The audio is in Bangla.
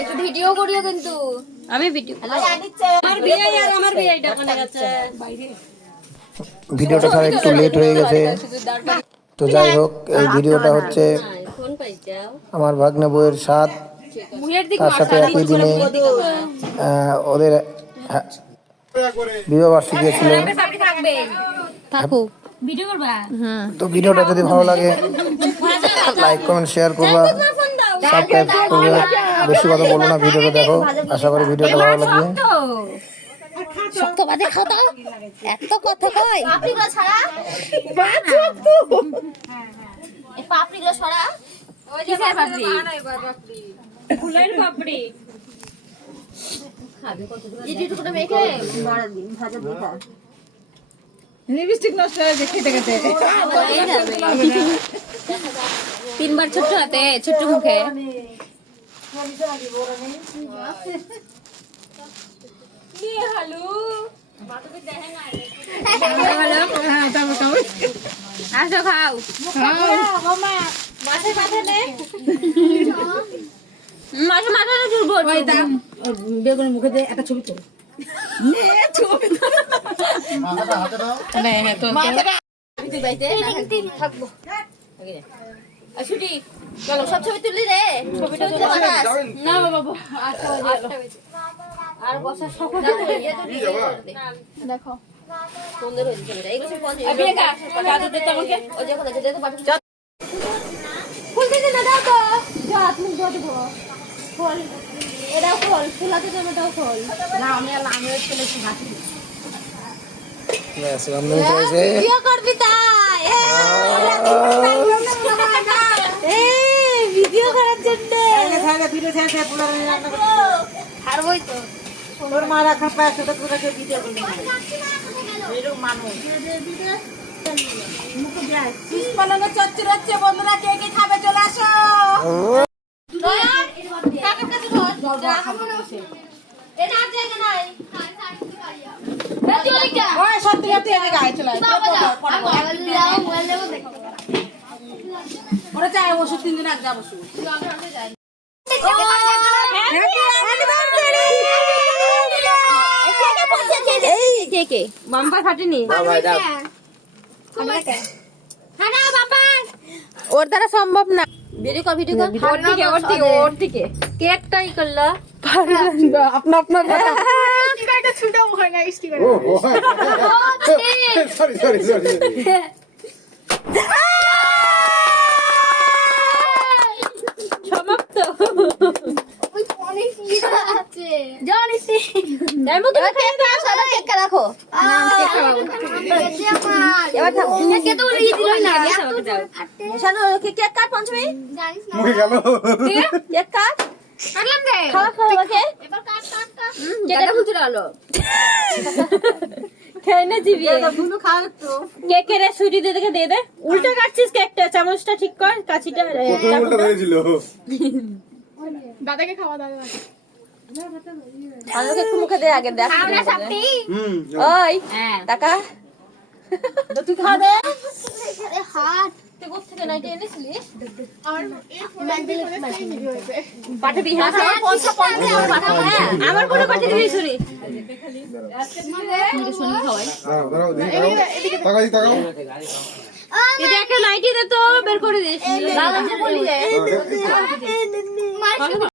একটু ভিডিও করিও কিন্তু আমি ভিডিও আমার ভিআইটা কোনে গেছে বাইরে ভিডিওটা ছাড়া একটু লেট হয়ে গেছে। তো যাই হোক, এই ভিডিওটা হচ্ছে আমার ভাগ্নে বউয়ের সাথ, তার সাথে একই দিনে ওদের বিবাহ বার্ষিকী ছিল। তো ভিডিওটা যদি ভালো লাগে লাইক কমেন্ট শেয়ার করবা, সাবস্ক্রাইব করবে। বেশি কথা বলবো না, ভিডিওটা দেখো, আশা করি ভিডিওটা ভালো লাগবে। শক্ত বাদে খাও তো এত কথা কয় পাপড়িগুলো ছাড়া এই পাপড়িগুলো ছাড়া ওই যে পাপড়ি ফুলের পাপড়ি খাবে কত দূর এই টুকুটা মেখে মারা দিন ভাজা দিতা লিপস্টিক নষ্ট হয়ে যায় খেতে খেতে। তিনবার ছোট্ট হাতে ছোট্ট মুখে আসো খাও মাছের মাথা নে মাছের মাথা না চুরবো বেগুনের মুখে দিয়ে একটা ছবি তোল। থাকবো ছুটি চলো সব ছবি তুলি রে ছবিটা না বাবা আর বসার সকল দেখো সুন্দর হয়েছে ছবিটা এগুলো সব পঞ্চাশ ওই যে কোথায় যেতে পারছো ফুল দিতে না দাও তো যা তুমি দাও তো ফল এটাও ফল ফুলাতে দেবে এটাও ফল না আমি চলে এসে হাঁটি ভিডিও করবি তাই ভিডিও করার জন্য আর ওই তো তোর মা রাখা পায় সেটা তোরা কেউ ভিডিও করবি না এরকম মানুষ পালানো চচ্চর হচ্ছে বন্ধুরা, কে কে খাবে চলে আসো। সত্যি সত্যি গায়ে চলে ওরা চাই ওষুধ 3 দিন আগে যাবো বাম্পার ফাটেনি ওর দ্বারা সম্ভব না ভিডিও কর ওর দিকে কেকটা ই করলো আপনা আপনার সমাপ্ত রাখো কেক কাট পঞ্চমী কেক কাট উল্টা কাটছিস কেকটা, চামচটা ঠিক কর, কাছিটা দাদাকে খাওয়া দাদা একটু মুখে দে আগে দেখ ওই টাকা তুই খা দে হাত থেকে নাইতে এনেছিলিস পাঠে দিবি আমার কোনো পাঠে দিবি ছুরি নাইটি দে তো বের করে দিস